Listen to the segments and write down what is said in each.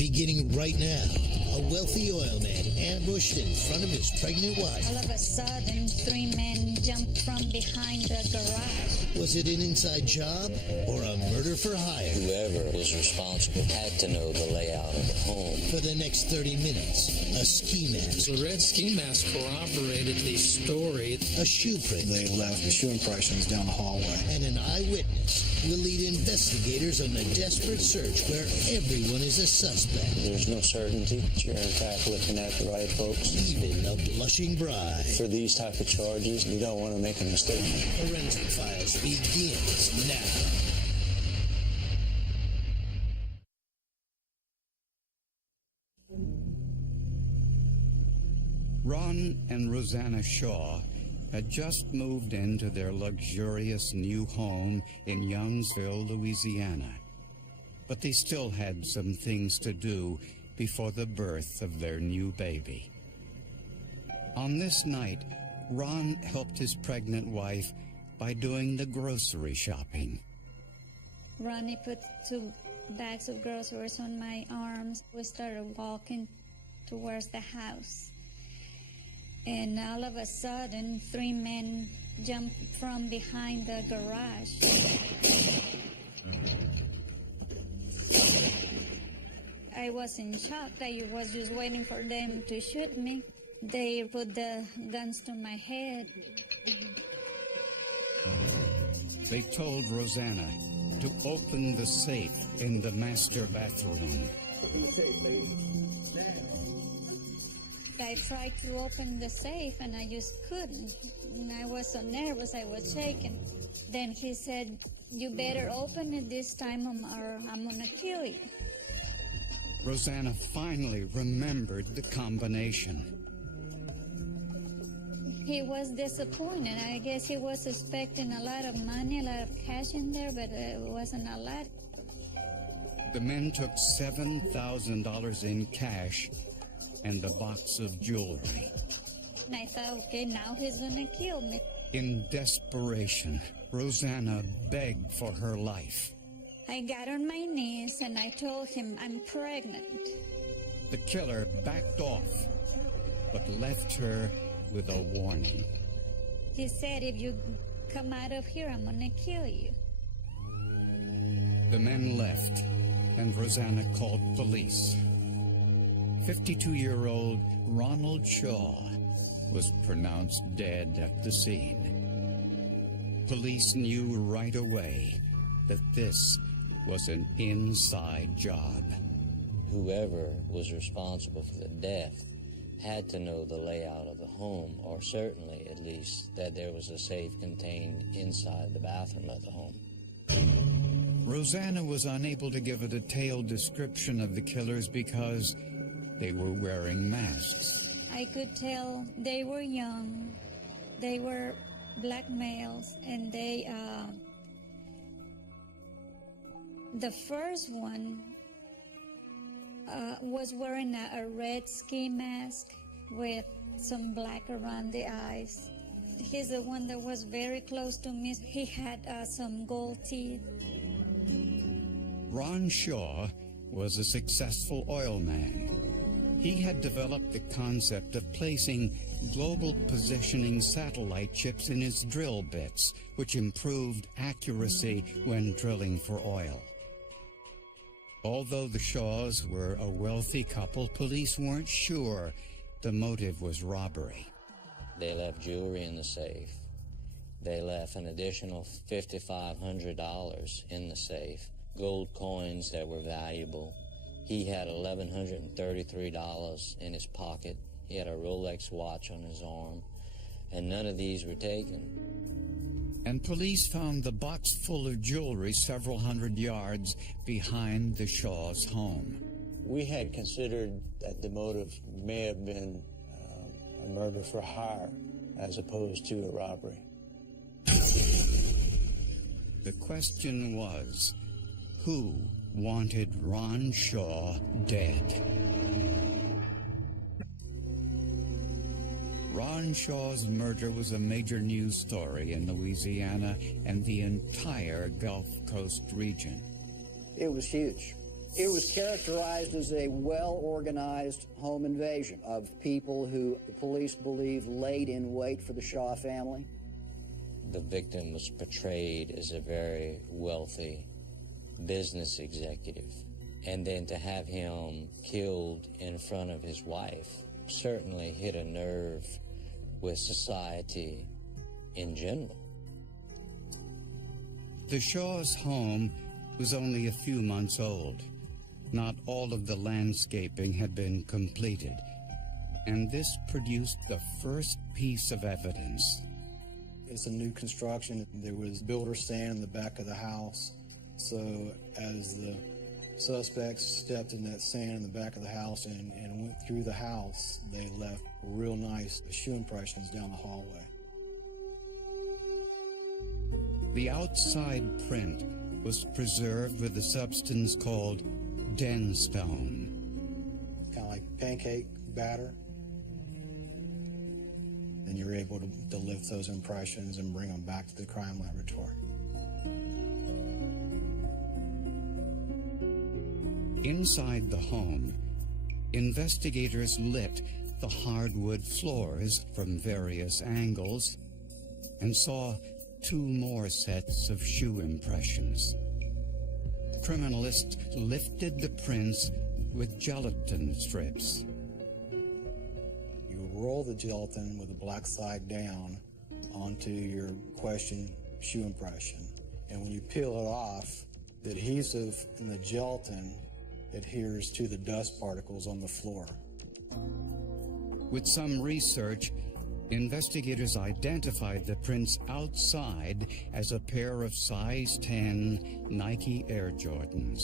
beginning right now. A wealthy oil man ambushed in front of his pregnant wife. All of a sudden, 3 men jumped from behind the garage. Was it an inside job or a murder for hire? Whoever was responsible had to know the layout of the home. For the next 30 minutes, a ski mask. The red ski mask corroborated the story. A shoe print. They left the shoe impressions down the hallway. And an eyewitness will lead investigators on a desperate search where everyone is a suspect. There's no certainty that you're in fact looking at the right folks. Even a blushing bride. For these type of charges, you don't want to make a mistake. Forensic Files begins now. Ron and Rosanna Shaw had just moved into their luxurious new home in Youngsville, Louisiana. But they still had some things to do before the birth of their new baby. On this night, Ron helped his pregnant wife by doing the grocery shopping. Ronnie put 2 bags of groceries on my arms. We started walking towards the house. And all of a sudden, 3 men jumped from behind the garage. I was in shock. I was just waiting for them to shoot me. They put the guns to my head. They told Rosanna to open the safe in the master bathroom. I tried to open the safe and I just couldn't. And I was so nervous, I was shaking. Then he said, "You better open it this time or I'm gonna kill you." Rosanna finally remembered the combination. He was disappointed. I guess he was expecting a lot of money, a lot of cash in there, but it wasn't a lot. The men took $7,000 in cash and a box of jewelry. And I thought, okay, now he's gonna kill me. In desperation, Rosanna begged for her life. I got on my knees and I told him I'm pregnant. The killer backed off, but left her with a warning. He said, "If you come out of here, I'm gonna kill you." The men left, and Rosanna called police. 52-year-old Ronald Shaw was pronounced dead at the scene. Police knew right away that this was an inside job. Whoever was responsible for the death had to know the layout of the home, or certainly at least that there was a safe contained inside the bathroom of the home. Rosanna was unable to give a detailed description of the killers because they were wearing masks. I could tell they were young, they were black males, and the first one was wearing a red ski mask with some black around the eyes. He's the one that was very close to me. He had some gold teeth. Ron Shaw was a successful oil man. He had developed the concept of placing global positioning satellite chips in his drill bits, which improved accuracy when drilling for oil. Although the Shaws were a wealthy couple, police weren't sure the motive was robbery. They left jewelry in the safe. They left an additional $5,500 in the safe, gold coins that were valuable. He had $1,133 in his pocket. He had a Rolex watch on his arm, and none of these were taken. And police found the box full of jewelry several hundred yards behind the Shaw's home. We had considered that the motive may have been a murder for hire as opposed to a robbery. The question was, who wanted Ron Shaw dead? Ron Shaw's murder was a major news story in Louisiana and the entire Gulf Coast region. It was huge. It was characterized as a well-organized home invasion of people who the police believe laid in wait for the Shaw family. The victim was portrayed as a very wealthy business executive. And then to have him killed in front of his wife certainly hit a nerve with society in general. The Shaw's home was only a few months old. Not all of the landscaping had been completed, and this produced the first piece of evidence. It's a new construction. There was builder sand in the back of the house, so as the suspects stepped in that sand in the back of the house and went through the house, they left real nice shoe impressions down the hallway. The outside print was preserved with a substance called denstone. Kind of like pancake batter. And you're able to lift those impressions and bring them back to the crime laboratory. Inside the home, investigators lit the hardwood floors from various angles and saw 2 more sets of shoe impressions. Criminalists lifted the prints with gelatin strips. You roll the gelatin with the black side down onto your question shoe impression. And when you peel it off, the adhesive in the gelatin adheres to the dust particles on the floor. With some research, investigators identified the prints outside as a pair of size 10 Nike Air Jordans.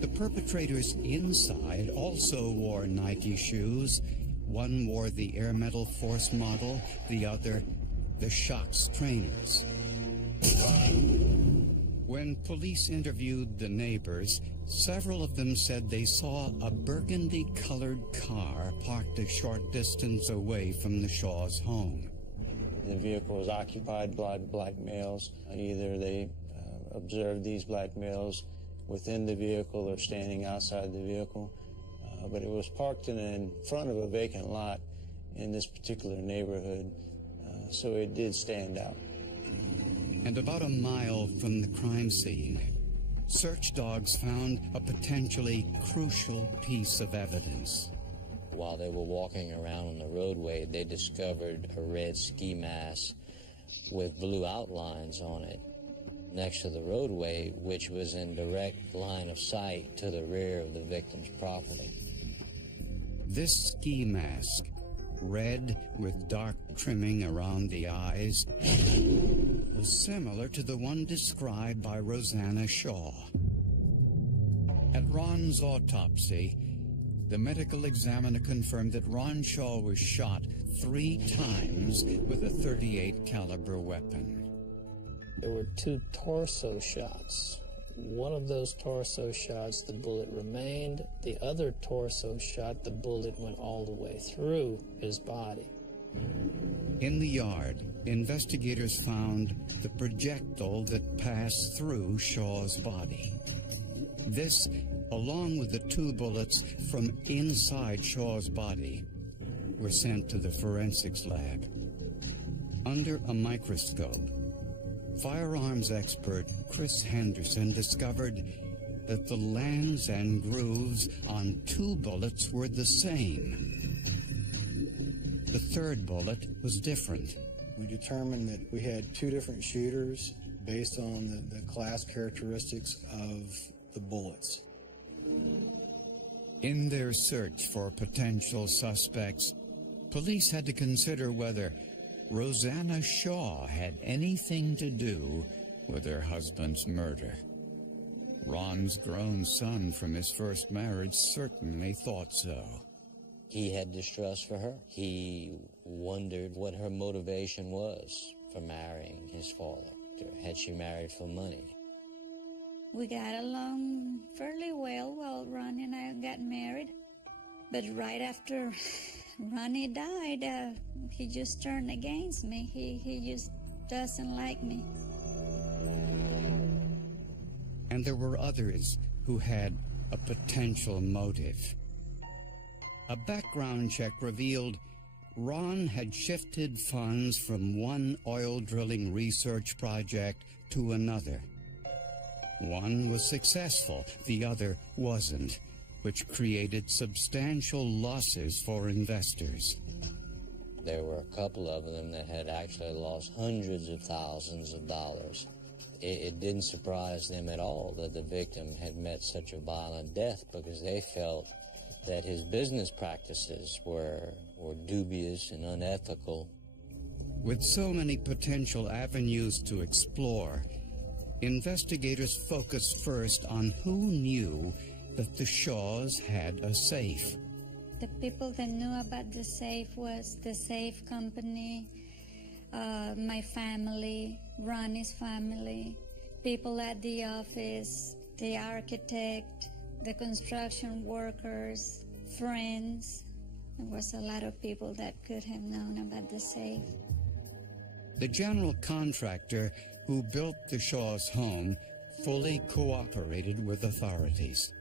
The perpetrators inside also wore Nike shoes. One wore the Air Metal Force model, the other the Shox trainers. When police interviewed the neighbors, several of them said they saw a burgundy-colored car parked a short distance away from the Shaw's home. The vehicle was occupied by black males. Either they observed these black males within the vehicle or standing outside the vehicle. But it was parked in front of a vacant lot in this particular neighborhood, so it did stand out. And about a mile from the crime scene, search dogs found a potentially crucial piece of evidence. While they were walking around on the roadway, they discovered a red ski mask with blue outlines on it next to the roadway, which was in direct line of sight to the rear of the victim's property. This ski mask, red with dark trimming around the eyes, was similar to the one described by Rosanna Shaw. At Ron's autopsy, the medical examiner confirmed that Ron Shaw was shot 3 times with a .38 caliber weapon. There were 2 torso shots. One of those torso shots, the bullet remained. The other torso shot, the bullet went all the way through his body. In the yard, investigators found the projectile that passed through Shaw's body. This, along with the 2 bullets from inside Shaw's body, were sent to the forensics lab. Under a microscope, firearms expert Chris Henderson discovered that the lands and grooves on 2 bullets were the same. The 3rd bullet was different. We determined that we had 2 different shooters based on the class characteristics of the bullets. In their search for potential suspects, police had to consider whether Rosanna Shaw had anything to do with her husband's murder. Ron's grown son from his first marriage certainly thought so. He had distrust for her. He wondered what her motivation was for marrying his father. Had she married for money? We got along fairly well while Ronnie and I got married. But right after Ronnie died, he just turned against me. He just doesn't like me. And there were others who who had a potential motive. A background check revealed Ron had shifted funds from one oil drilling research project to another. One was successful, the other wasn't, which created substantial losses for investors. There were a couple of them that had actually lost hundreds of thousands of dollars. It didn't surprise them at all that the victim had met such a violent death, because they felt that his business practices were dubious and unethical. With so many potential avenues to explore, investigators focused first on who knew that the Shaws had a safe. The people that knew about the safe was the safe company, my family, Ronnie's family, people at the office, the architect, the construction workers, friends. There was a lot of people that could have known about the safe. The general contractor who built the Shaw's home fully cooperated with authorities.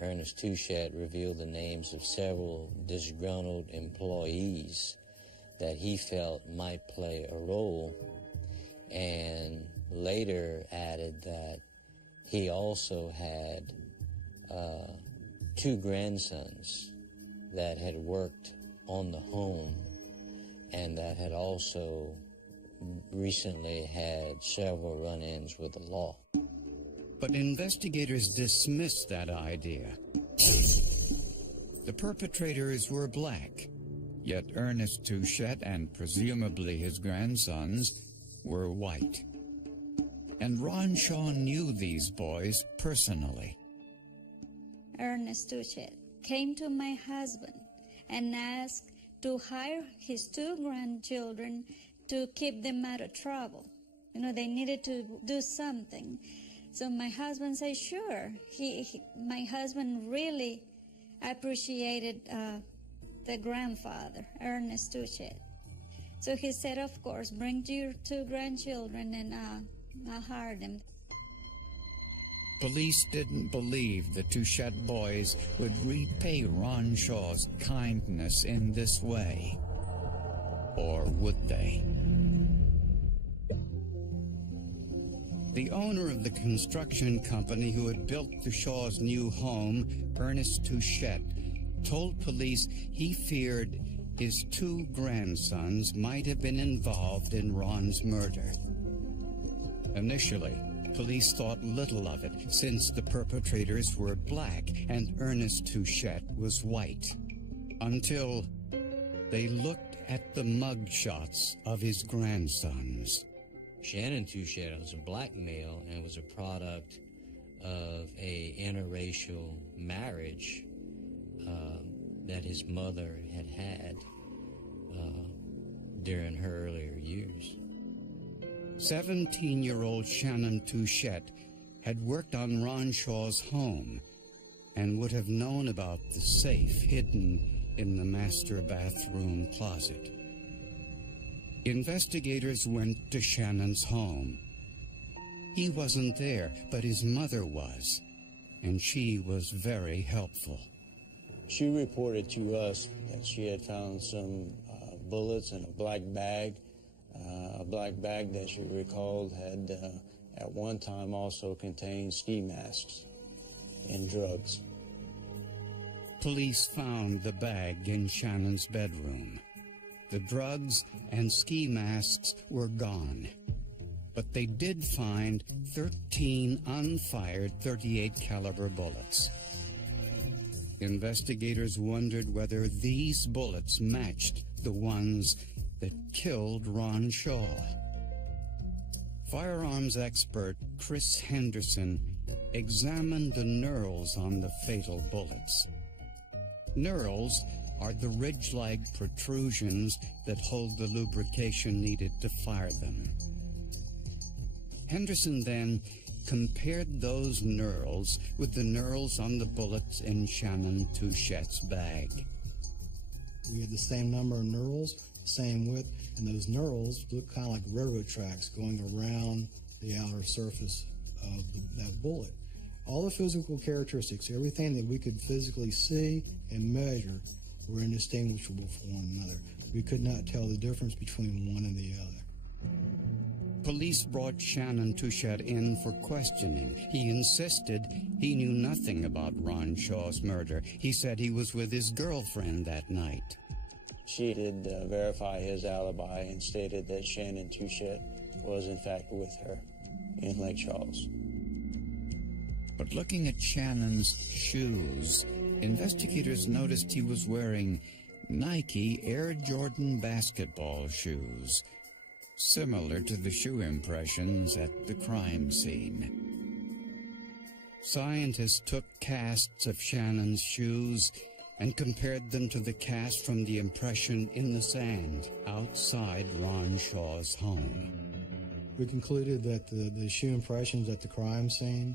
Ernest Touchette revealed the names of several disgruntled employees that he felt might play a role, and later added that he also had 2 grandsons that had worked on the home and that had also recently had several run-ins with the law. But investigators dismissed that idea. The perpetrators were black, yet Ernest Touchette and presumably his grandsons were white. And Ron Shaw knew these boys personally. Ernest Touchette came to my husband and asked to hire his 2 grandchildren to keep them out of trouble. You know, they needed to do something. So my husband said, sure. My husband really appreciated the grandfather, Ernest Touchette. So he said, of course, bring your 2 grandchildren and I'll hire them. Police didn't believe the Touchette boys would repay Ron Shaw's kindness in this way. Or would they? The owner of the construction company who had built the Shaw's new home, Ernest Touchette, told police he feared his 2 grandsons might have been involved in Ron's murder. Initially, police thought little of it, since the perpetrators were black and Ernest Touchette was white, until they looked at the mug shots of his grandsons. Shannon Touchette was a black male and was a product of a interracial marriage that his mother had during her earlier years. 17-year-old Shannon Touchette had worked on Ron Shaw's home and would have known about the safe hidden in the master bathroom closet. Investigators went to Shannon's home. He wasn't there, but his mother was, and she was very helpful. She reported to us that she had found some bullets in a black bag that she recalled had at one time also contained ski masks and drugs. Police found the bag in Shannon's bedroom. The drugs and ski masks were gone, but they did find 13 unfired .38 caliber bullets. Investigators wondered whether these bullets matched the ones that killed Ron Shaw. Firearms expert Chris Henderson examined the knurls on the fatal bullets. Knurls are the ridge-like protrusions that hold the lubrication needed to fire them. Henderson then compared those knurls with the knurls on the bullets in Shannon Touchette's bag. We had the same number of knurls, same width, and those knurls look kind of like railroad tracks going around the outer surface of that bullet. All the physical characteristics, everything that we could physically see and measure, were indistinguishable from one another. We could not tell the difference between one and the other. Police brought Shannon Touchette in for questioning. He insisted he knew nothing about Ron Shaw's murder. He said he was with his girlfriend that night. She did verify his alibi and stated that Shannon Touchette was in fact with her in Lake Charles. But looking at Shannon's shoes, investigators noticed he was wearing Nike Air Jordan basketball shoes, similar to the shoe impressions at the crime scene. Scientists took casts of Shannon's shoes and compared them to the cast from the impression in the sand outside Ron Shaw's home. We concluded that the shoe impressions at the crime scene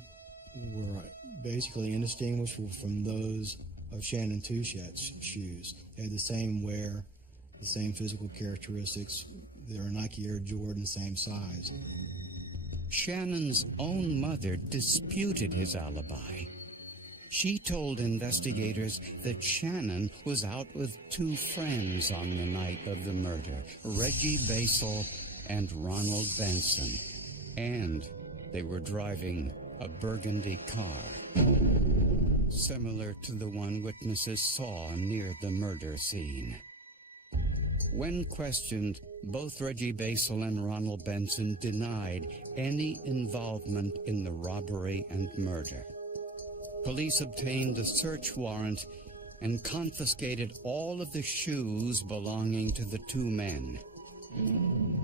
were basically indistinguishable from those of Shannon Touchette's shoes. They had the same wear, the same physical characteristics. They were Nike Air Jordan, same size. Shannon's own mother disputed his alibi. She told investigators that Shannon was out with two friends on the night of the murder, Reggie Basel and Ronald Benson, and they were driving a burgundy car, similar to the one witnesses saw near the murder scene. When questioned, both Reggie Basel and Ronald Benson denied any involvement in the robbery and murder. Police obtained a search warrant and confiscated all of the shoes belonging to the two men.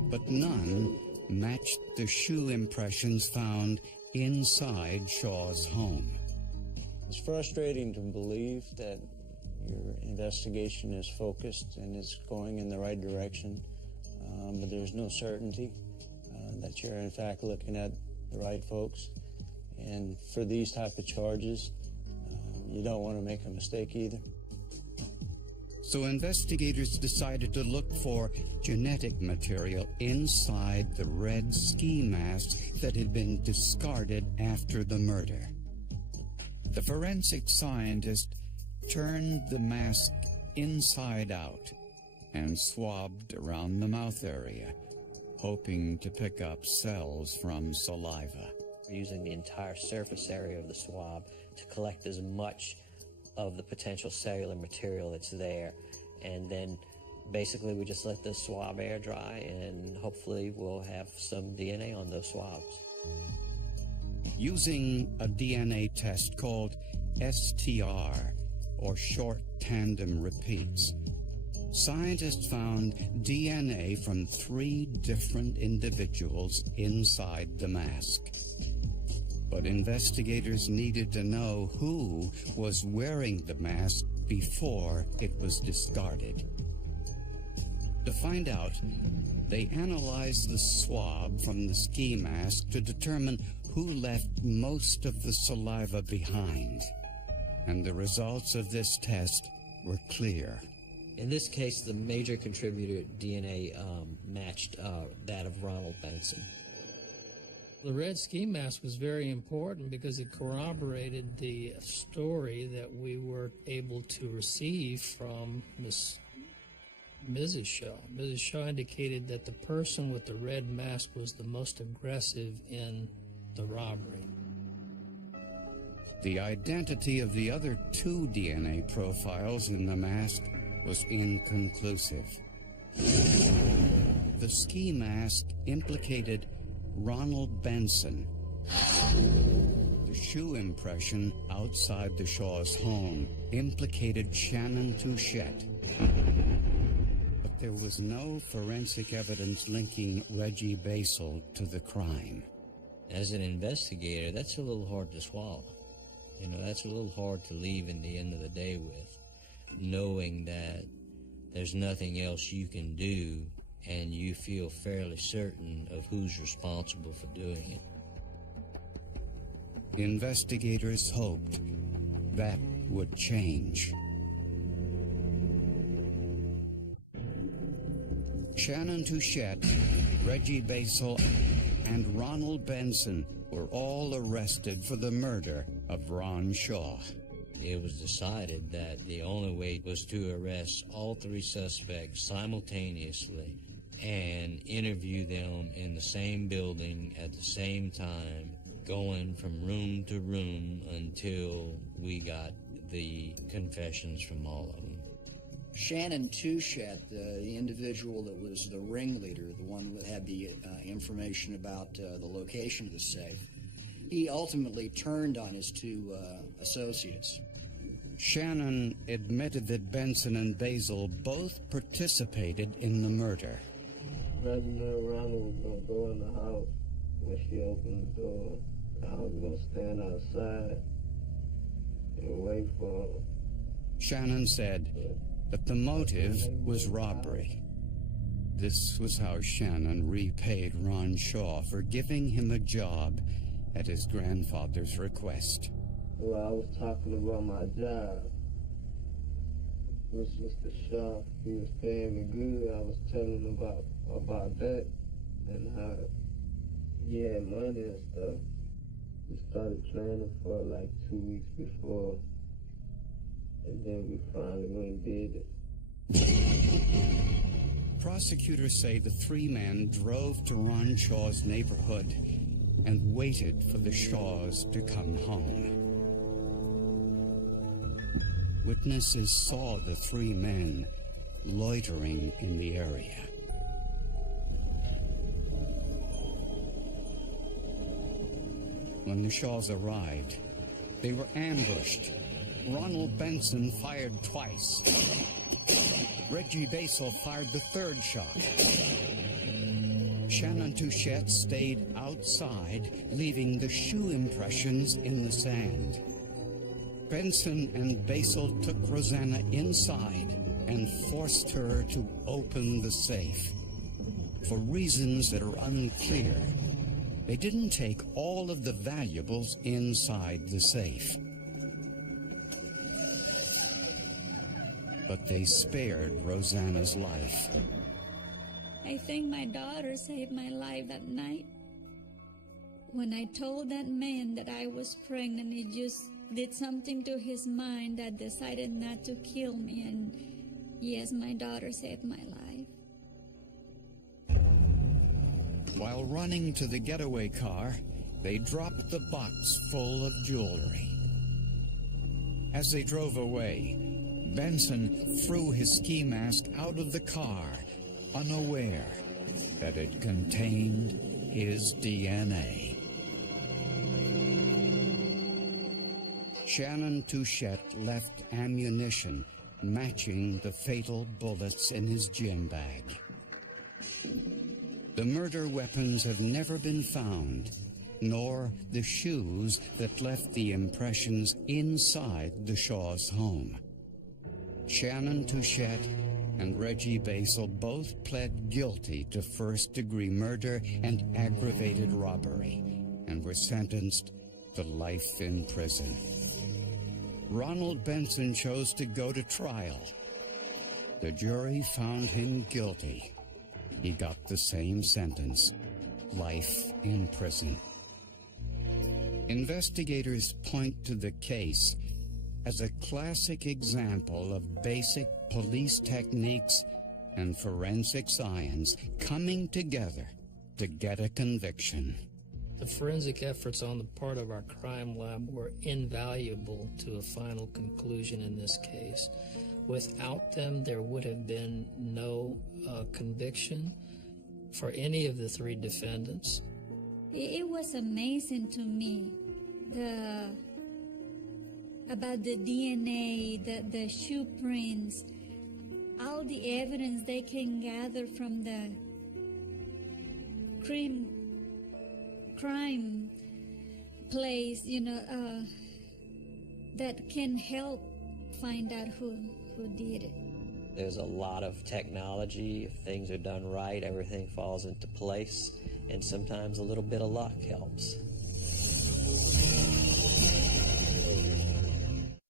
But none matched the shoe impressions found inside Shaw's home. It's frustrating to believe that your investigation is focused and is going in the right direction, but there's no certainty that you're in fact looking at the right folks. And for these type of charges, you don't want to make a mistake either. So investigators decided to look for genetic material inside the red ski mask that had been discarded after the murder. The forensic scientist turned the mask inside out and swabbed around the mouth area, hoping to pick up cells from saliva. We're using the entire surface area of the swab to collect as much of the potential cellular material that's there, and then basically we just let the swab air dry and hopefully we'll have some DNA on those swabs. Using a DNA test called STR, or short tandem repeats, scientists found DNA from 3 different individuals inside the mask. But investigators needed to know who was wearing the mask before it was discarded. To find out, they analyzed the swab from the ski mask to determine who left most of the saliva behind. And the results of this test were clear. In this case, the major contributor DNA matched that of Ronald Benson. The red ski mask was very important because it corroborated the story that we were able to receive from Mrs. Shaw. Mrs. Shaw indicated that the person with the red mask was the most aggressive in the robbery. The identity of the other 2 DNA profiles in the mask was inconclusive. The ski mask implicated Ronald Benson. The shoe impression outside the Shaw's home implicated Shannon Touchette. But there was no forensic evidence linking Reggie Basel to the crime. As an investigator, that's a little hard to swallow. You know, that's a little hard to leave in the end of the day with, knowing that there's nothing else you can do and you feel fairly certain of who's responsible for doing it. Investigators hoped that would change. Shannon Touchette, Reggie Basel, and Ronald Benson were all arrested for the murder of Ron Shaw. It was decided that the only way was to arrest all three suspects simultaneously and interview them in the same building at the same time, going from room to room until we got the confessions from all of them. Shannon Touchette, the individual that was the ringleader, the one that had the information about the location of the safe, he ultimately turned on his two associates. Shannon admitted that Benson and Basil both participated in the murder. Reginald Ronald was going to go in the house. When she opened the door, I was going to stand outside and wait for her. Shannon said that the motive was robbery. This was how Shannon repaid Ron Shaw for giving him a job at his grandfather's request. Well, I was talking about my job with Mr. Shaw. He was paying me good. I was telling him about that and how he had money and stuff. We started planning for like 2 weeks before, and then we finally went and did it. Prosecutors say the three men drove to Ron Shaw's neighborhood and waited for the Shaws to come home. Witnesses saw the three men loitering in the area. When the Shaws arrived, they were ambushed. Ronald Benson fired twice. Reggie Basil fired the third shot. Shannon Touchette stayed outside, leaving the shoe impressions in the sand. Benson and Basil took Rosanna inside and forced her to open the safe. For reasons that are unclear, they didn't take all of the valuables inside the safe. But they spared Rosanna's life. I think my daughter saved my life that night. When I told that man that I was pregnant, he just did something to his mind that decided not to kill me, and yes, my daughter saved my life. While running to the getaway car, they dropped the box full of jewelry. As they drove away, Benson threw his ski mask out of the car, unaware that it contained his DNA. Shannon Touchette left ammunition matching the fatal bullets in his gym bag. The murder weapons have never been found, nor the shoes that left the impressions inside the Shaw's home. Shannon Touchette and Reggie Basil both pled guilty to first-degree murder and aggravated robbery and were sentenced to life in prison. Ronald Benson chose to go to trial. The jury found him guilty. He got the same sentence, life in prison. Investigators point to the case as a classic example of basic police techniques and forensic science coming together to get a conviction. The forensic efforts on the part of our crime lab were invaluable to a final conclusion in this case. Without them, there would have been no conviction for any of the three defendants. It was amazing to me, about the DNA, the shoe prints, all the evidence they can gather from the crime place, that can help find out who did it. There's a lot of technology. If things are done right, everything falls into place, and sometimes a little bit of luck helps.